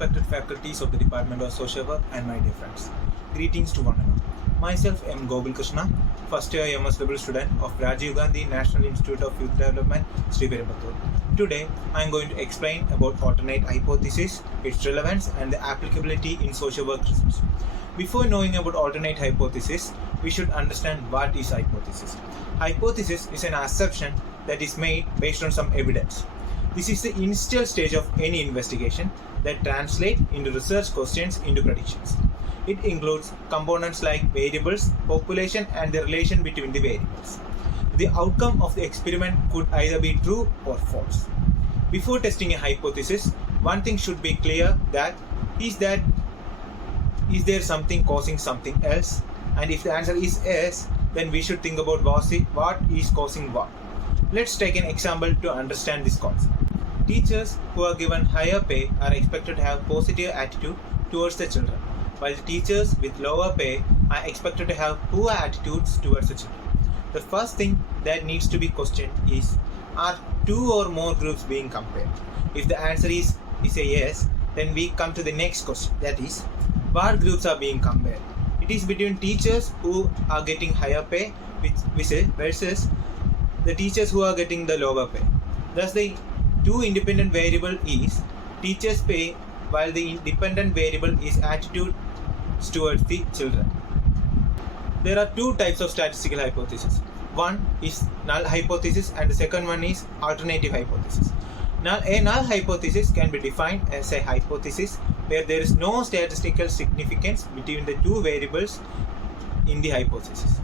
respected faculties of the Department of Social Work and my dear friends. Greetings to one and all. Myself am Gokul Krishna, first year MSW student of Rajiv Gandhi National Institute of Youth Development, Sriperumbudur. Today, I am going to explain about alternate hypothesis, its relevance and the applicability in social work research. Before knowing about alternate hypothesis, we should understand what is hypothesis. Hypothesis is an assumption that is made based on some evidence. This is the initial stage of any investigation that translates into research questions into predictions. It includes components like variables, population, and the relation between the variables. The outcome of the experiment could either be true or false. Before testing a hypothesis, one thing should be clear that is there something causing something else? And if the answer is yes, then we should think about what is causing what. Let's take an example to understand this concept. Teachers who are given higher pay are expected to have positive attitude towards the children, while the teachers with lower pay are expected to have poor attitudes towards the children. The first thing that needs to be questioned is, are two or more groups being compared? If the answer is a yes, then we come to the next question, that is, what groups are being compared? It is between teachers who are getting higher pay versus the teachers who are getting the lower pay. Thus, the two independent variable is teachers' pay, while the independent variable is attitude towards the children. There are two types of statistical hypothesis. One is null hypothesis and the second one is alternative hypothesis. A null hypothesis can be defined as a hypothesis where there is no statistical significance between the two variables in the hypothesis.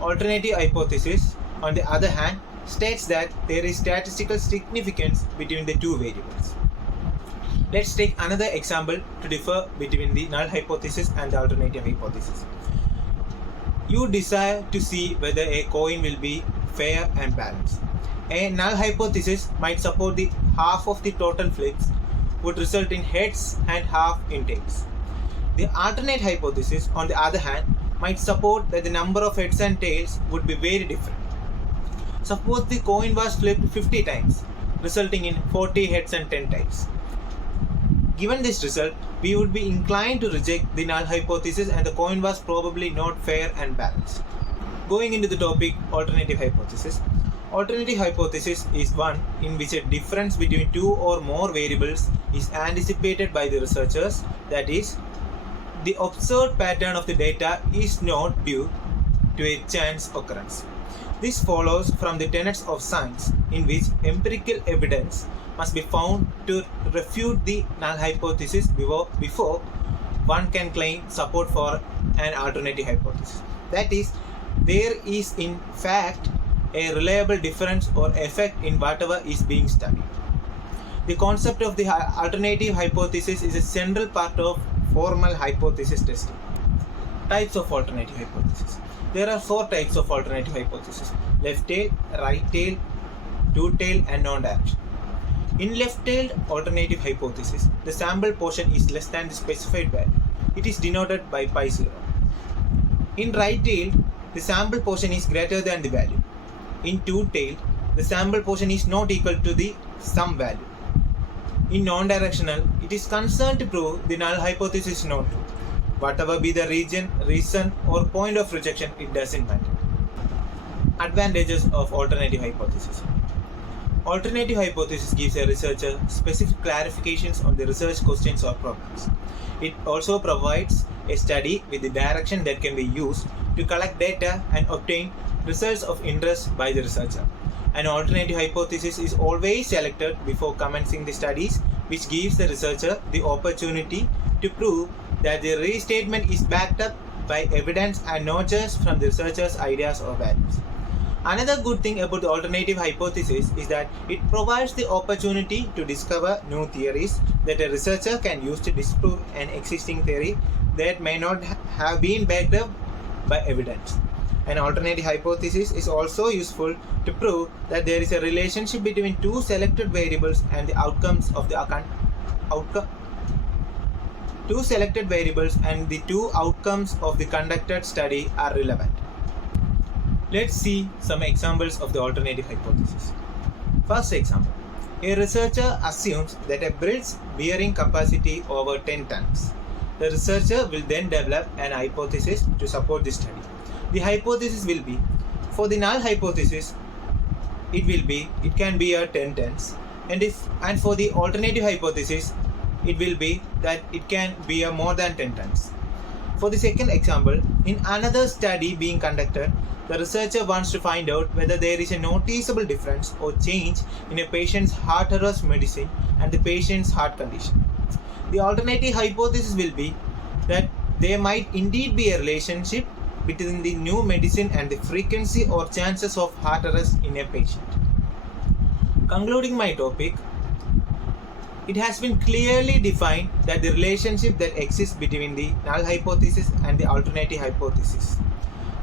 Alternative hypothesis, on the other hand, states that there is statistical significance between the two variables. Let's take another example to differ between the null hypothesis and the alternative hypothesis. You desire to see whether a coin will be fair and balanced. A null hypothesis might support that half of the total flips would result in heads and half in tails. The alternate hypothesis, on the other hand, might support that the number of heads and tails would be very different. Suppose the coin was flipped 50 times, resulting in 40 heads and 10 tails. Given this result, we would be inclined to reject the null hypothesis and the coin was probably not fair and balanced. Going into the topic alternative hypothesis. Alternative hypothesis is one in which a difference between two or more variables is anticipated by the researchers, that is, the observed pattern of the data is not due to a chance occurrence. This follows from the tenets of science, in which empirical evidence must be found to refute the null hypothesis before one can claim support for an alternative hypothesis. That is, there is in fact a reliable difference or effect in whatever is being studied. The concept of the alternative hypothesis is a central part of formal hypothesis testing. Types of alternative hypothesis. There are four types of alternative hypothesis: left tail, right tail, two tail, and non-directional. In left-tailed alternative hypothesis, the sample portion is less than the specified value. It is denoted by pi0. In right-tailed, the sample portion is greater than the value. In two-tailed, the sample portion is not equal to the sum value. In non-directional, it is concerned to prove the null hypothesis is not true. Whatever be the reason or point of rejection, it doesn't matter. Advantages of alternative hypothesis. Alternative hypothesis gives a researcher specific clarifications on the research questions or problems. It also provides a study with the direction that can be used to collect data and obtain results of interest by the researcher. An alternative hypothesis is always selected before commencing the studies, which gives the researcher the opportunity to prove that the restatement is backed up by evidence and not just from the researcher's ideas or values. Another good thing about the alternative hypothesis is that it provides the opportunity to discover new theories that a researcher can use to disprove an existing theory that may not have been backed up by evidence. An alternative hypothesis is also useful to prove that there is a relationship between two selected variables and the outcomes of the Two selected variables and the two outcomes of the conducted study are relevant. Let's see some examples of the alternative hypothesis. First example. A researcher assumes that a bridge bearing capacity over 10 tons. The researcher will then develop an hypothesis to support this study. The hypothesis will be, for the null hypothesis, it can be a 10 tons, and for the alternative hypothesis, it will be that it can be a more than 10 tons. For the second example, in another study being conducted, the researcher wants to find out whether there is a noticeable difference or change in a patient's heart arrest medicine and the patient's heart condition. The alternative hypothesis will be that there might indeed be a relationship between the new medicine and the frequency or chances of heart arrest in a patient. Concluding my topic, it has been clearly defined that the relationship that exists between the null hypothesis and the alternative hypothesis.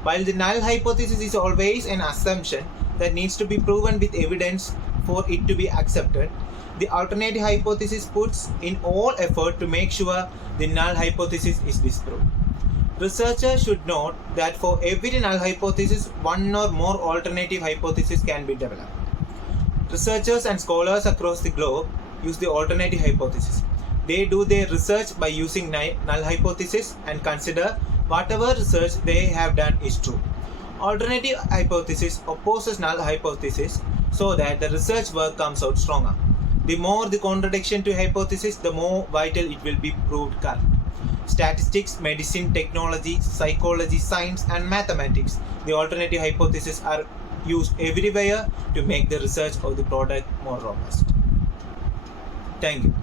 While the null hypothesis is always an assumption that needs to be proven with evidence for it to be accepted, the alternative hypothesis puts in all effort to make sure the null hypothesis is disproved. Researchers should note that for every null hypothesis, one or more alternative hypotheses can be developed. Researchers and scholars across the globe use the alternative hypothesis. They do their research by using null hypothesis and consider whatever research they have done is true. Alternative hypothesis opposes null hypothesis so that the research work comes out stronger. The more the contradiction to hypothesis, the more vital it will be proved correct. Statistics, medicine, technology, psychology, science, and mathematics, the alternative hypothesis are used everywhere to make the research of the product more robust. Thank you.